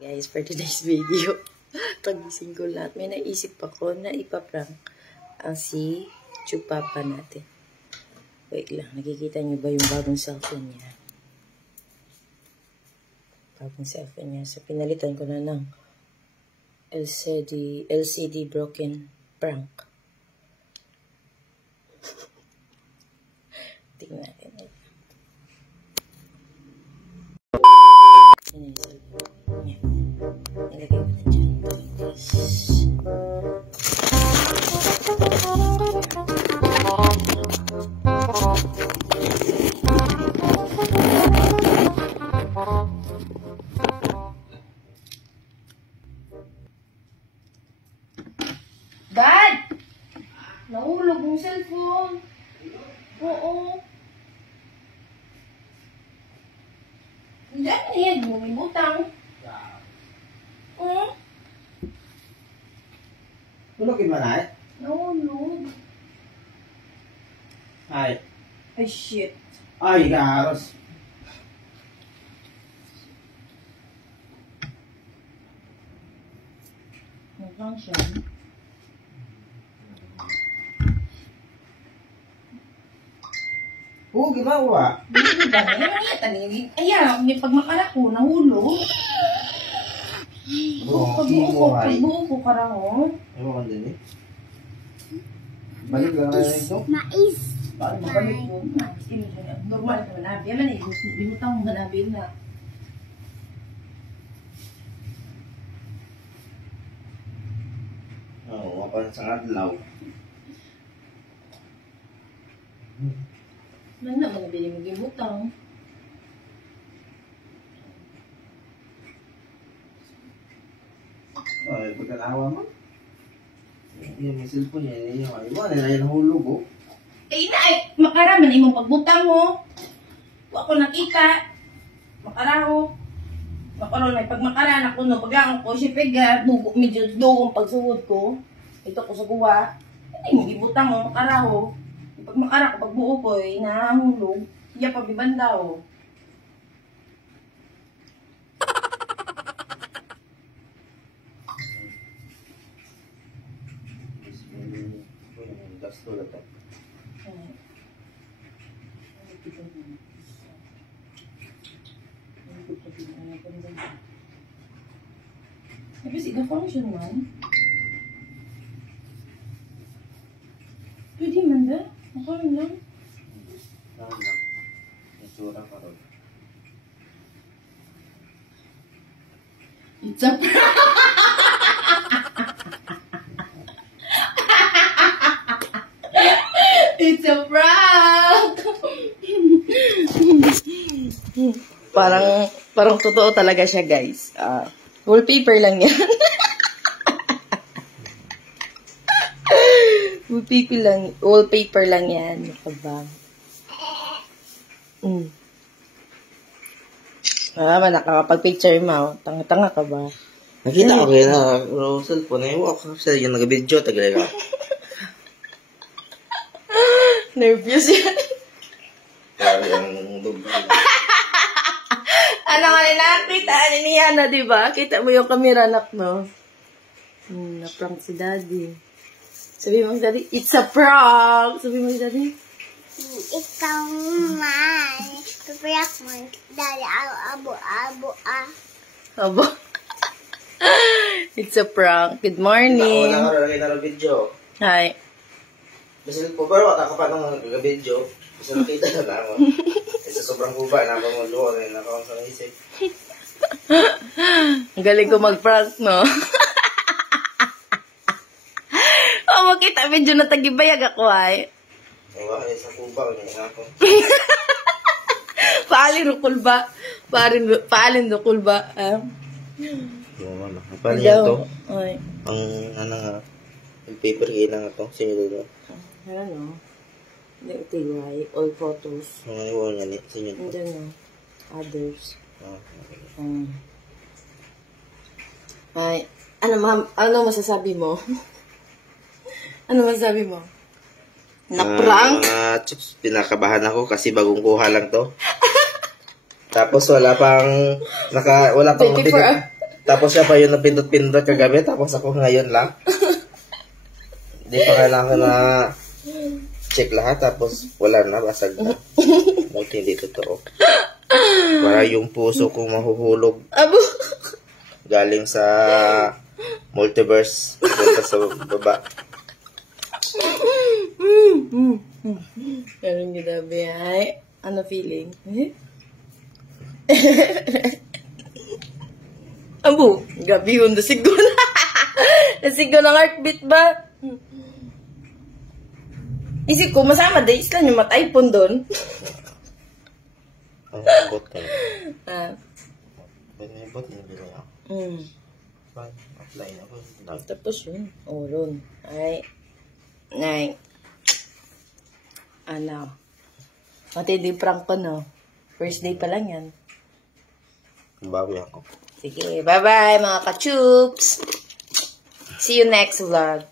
Guys, for today's video, pagising ko lahat, may naisip ako na ipaprank ang si Chupapa natin. Wait lang, nakikita niyo ba yung bagong cellphone niya? Bagong cellphone niya. So, pinalitan ko na ng LCD broken prank. Tingnan natin. Yan yung cellphone. Yan. Ilagay ko na dyan. Dad! Nahulog yung cellphone. Oo. Hindi na yan. Bumibutang. Tulogin mo na eh? Nahulog. Ay. Ay, shit. Ay, garos. Function. Oo, gimawa. Hindi ba? Ayan, may pagmakala ko, nahulog. Pagbuo ko karang. Ewan ka din eh. Balik lang na ito. Mais. Paano mabalik ko? Normal ka manabi. Alam na, binutang mo manabi na. Oo, wapan sa adlaw. Ano na, manabili mo gibutang. Ay, pagkanawa mo. Yung may cellphone niya, yung ano, nila hulog oh. Eh, makaraman imong pagbutang mo. Wa ko nakita. Makaraho. Makaroon may pagmakaran ako no. Paglangon ko, siyempre medyo dugong pagsuhod ko. Ito ko sa kuwa. Hindi mo gibutang mo, makaraho. Pagmakara ko, pagbuo ko, nahulog. Iya pabibanda oh. Gasto na ito. Tapi siga function man. Pwede man da? Makaroon lang. Tama lang. Isura ka rin. It's a prank! It's a prank! Parang totoo talaga siya, guys. Wallpaper lang yan. Wallpaper lang yan. Nakaba. Nakakapag-picture mo. Tanga-tanga ka ba? Nakita ko rin na cellphone eh. Ako sa yung nag-video tagay ka. Nervous yan. Kaya yung dugo. Ano nga nakita niya na, diba? Kita mo yung camera, anak, no? Na-prank si Daddy. Sabi mo si Daddy, it's a prank! Sabi mo si Daddy, Ikaw man. Papayak mo. Dali abo-abo Abo. It's a prank. Good morning. Wala ka rin na video. Hi. Kasi po ba, wala ka pa nang nag-video. Kasi nakita na ako. Kasi sobrang kuba na ako mag-luwa rin. Ako sa isip. Ang galing ko mag-prank, no? Makita medyo natagibayag ako, ay. Ewa, sa kuba, ganyan ako. Paalin rukul ba? Paano yan to? Ay. Ang, ano nga, yung paper kailangan ito. Sino ito? Ano? Hindi ito all photos. Ang iwan nga ni, sino ito? Hindi na. Others. Ay, ano masasabi mo? Ano masasabi mo? Na-prank? Pinakabahan ako kasi bagong kuha lang to. Tapos wala pang Tapos siya pa yun napindot-pindot kagabi, tapos ako ngayon lang. Hindi pa kailangan na check lahat, tapos wala na, basag na. Buti hindi totoo. Para yung puso kong mahuhulog Abo! galing sa multiverse punta sa baba. Meron ginabi ay. Ano feeling? Abo! Gabi yun. Nasigo na. Nasigo ng heartbeat ba? Isip ko, masama dahil isla nyo mataypon doon. Ang bot na yun. Ah. May bot na yun ako. Apply na ko. Tapos yun. O, ron. Ay. Ay. Ano? Matindi prank ko, no? First day pa lang yan. Bawi ako. Sige, bye-bye mga ka-choops! See you next vlog.